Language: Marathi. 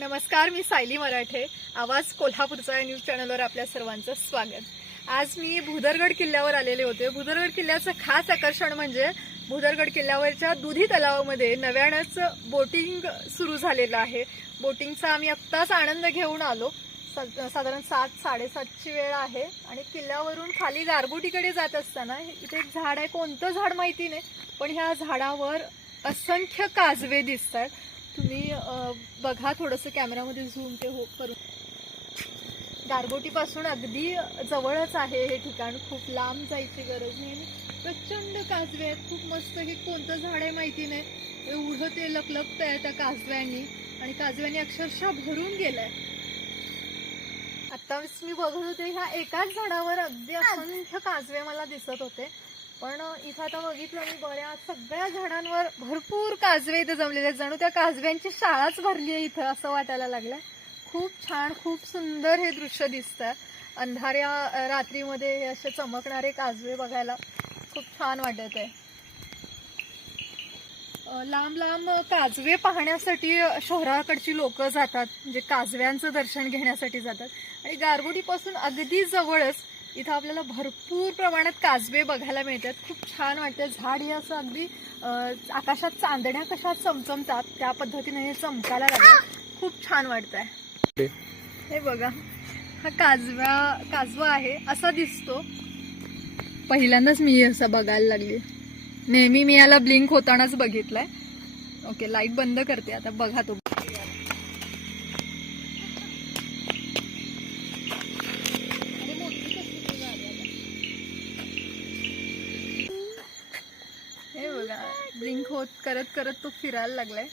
नमस्कार, मी सायली मराठे. आवाज कोल्हापूरचा या न्यूज चॅनलवर आपल्या सर्वांचं स्वागत. आज मी भुदरगड किल्ल्यावर आलेले होते. भुदरगड किल्ल्याचं खास आकर्षण म्हणजे भुदरगड किल्ल्यावरच्या दुधी तलावामध्ये नव्यानंच बोटिंग सुरू झालेलं आहे. बोटिंगचा आम्ही आत्ताच आनंद घेऊन आलो. साधारण 7-7:30ची वेळ आहे आणि किल्ल्यावरून खाली गारगोटीकडे जात असताना इथे एक झाड आहे. कोणतं झाड माहिती नाही, पण ह्या झाडावर असंख्य काजवे दिसतात. तुम्ही बघा, थोडंसं कॅमेरामध्ये झूम ते हो करून. गारगोटीपासून अगदी जवळच आहे हे ठिकाण. खूप लांब जायची गरज नाही. प्रचंड काजवे आहेत. खूप मस्त. हे कोणतं झाड आहे माहिती नाही, एवढं ते लखलखत आहे त्या काजव्यांनी आणि काजव्यांनी अक्षरशः भरून गेलाय. आता मी बघत होते, ह्या एकाच झाडावर अगदी असंख्य काजवे मला दिसत होते. पण इथं आता बघितलं मी, बऱ्याच सगळ्या झाडांवर भरपूर काजवे इथे जमलेले आहेत. जणू त्या काजव्यांची शाळाच भरली आहे इथं असं वाटायला लागलं. खूप छान, खूप सुंदर हे दृश्य दिसतंय. अंधाऱ्या रात्रीमध्ये हे असे चमकणारे काजवे बघायला खूप छान वाटत आहे. लांब लांब काजवे पाहण्यासाठी शहराकडची लोक जातात, म्हणजे काजव्यांचं दर्शन घेण्यासाठी जातात. आणि गारगोटीपासून अगदी जवळच इथं आपल्याला भरपूर प्रमाणात काजवे बघायला मिळतात. खूप छान वाटतं. झाड हे असं अगदी आकाशात चांदण्या कशा चमचमतात त्या पद्धतीने हे चमकायला लागलं. खूप छान वाटतंय. हे बघा, हा काजवा आहे असा दिसतो. पहिल्यांदाच मी असं बघायला लागली. नेहमी मी याला ब्लिंक होतानाच बघितलंय. ओके, लाईट बंद करते आता. बघा तो. हे बघा, ब्लिंक होत करत करत तो फिरायला लागलाय.